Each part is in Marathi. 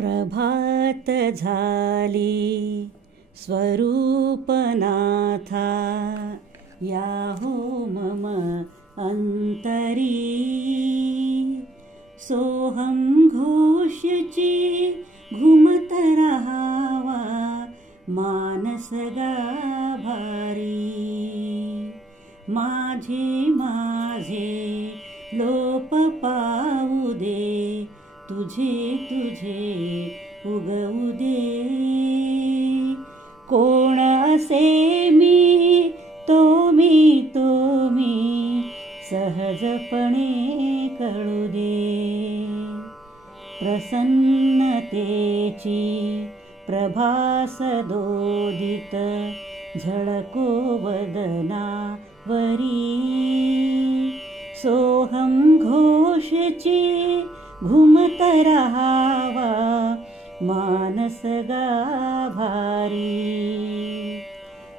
प्रभात झाली स्वरूपनाथा, याहो मम अंतरी। सोहम घोषची घुमत राहावा मानस गाभारी। माझे माझे लोप पावू दे, तुझे तुझे उगवू दे। कोण असे मी तो मी सहजपणे कळू दे। प्रसन्नतेची प्रभास दोदित झळको वदनावरी। सोहम घोषची घुमत राहावा मानस गाभारी।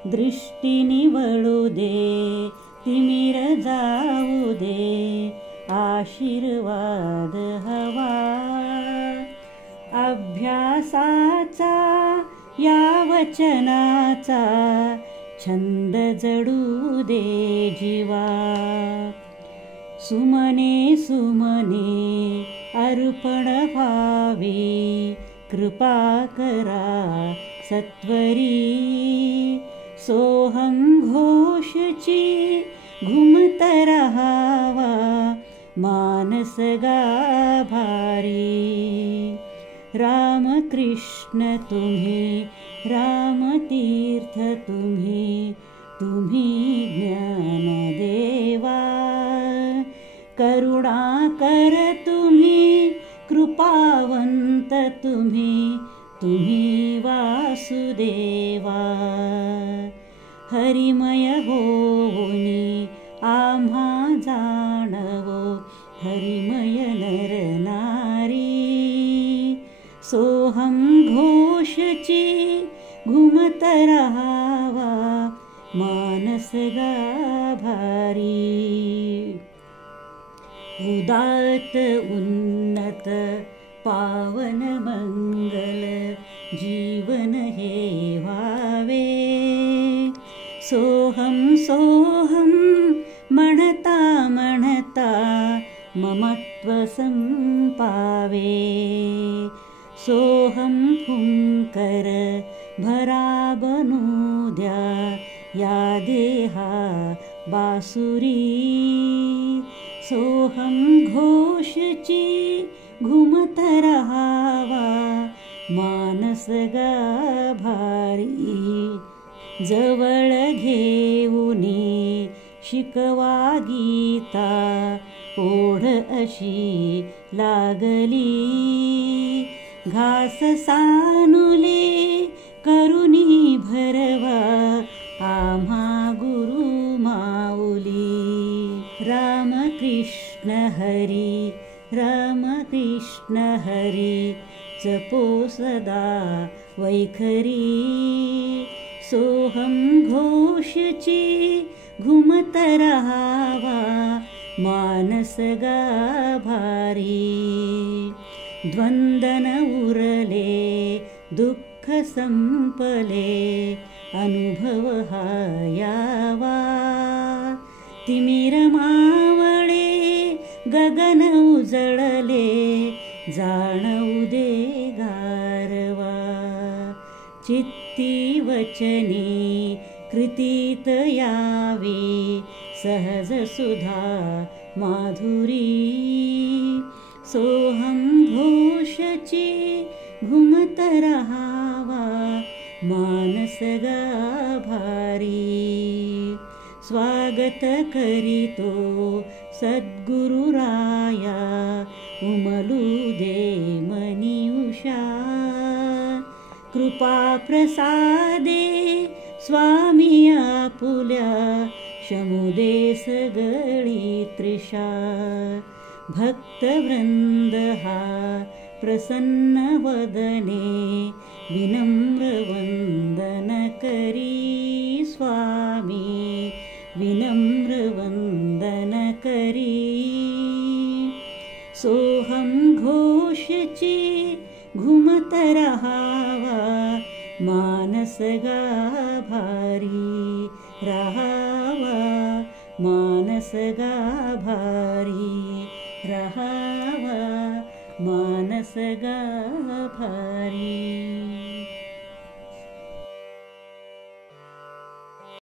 दृष्टी निवळू दे, तिमिर जाऊ दे, आशीर्वाद हवा। अभ्यासाचा या वचनाचा छंद जडू दे जीवा। सुमने सुमने अर्पण व्हावी, कृपा करा सत्वरी। सोहम घोषची घुमत राहावा मानस गाभारी। रामकृष्ण तुम्ही रामतीर्थ तुम्ही, तुम्ही ज्ञानदेवा। करुणाकर तुम्ही कृपावंत तुम्ही, तुम्ही वासुदेवा। हरिमय होऊनी आम्हा जाणवो, हरिमय नर नारी। सोहम घोषची घुमत राहावा मानस गाभारी। उदात्त उन्नत पावन मंगल जीवन हे व्हावे। सोहम सोहम म्हणता म्हणता ममत्व संपावे। सोहम फुंकर भरा बनू द्या, या देहा बासुरी। सोहम घोषची घुमत राहावा मानस गाभारी। जवळ घेऊनी शिकवा गीता, ओढ अशी लागली। घास सानुले करुणी भरवा, आम्हा गुरु माऊली। रामकृष्ण हरी रामकृष्ण हरी, जपो सदा वैखरी। सोहम घोषची घुमत राहावा मानस गाभारी। द्वंदन उरले दुःख संपले, अनुभव हा यावा। तिमिर मावळे गगन उजळले, जाणवू दे गारवा। चित्ती वचनी कृतीत यावे, सहज सुधा माधुरी। सोहम घोषची घुमत राहावा मानस गाभारी। स्वागत करीतो सद्गुरुराया, उमलू दे मनी उषा। कृपा प्रसादे स्वामी आपुल्या, शमुदे सगळी तृषा। भक्तवृंद हा प्रसन्न वदने, विनम्र वंदन करी स्वामी, विनम्र वंदन करी। सोहम घोषची घुमत रहावा मानस गाभारी, रहावा मानस गाभारी, रहावा मानस गाभारी.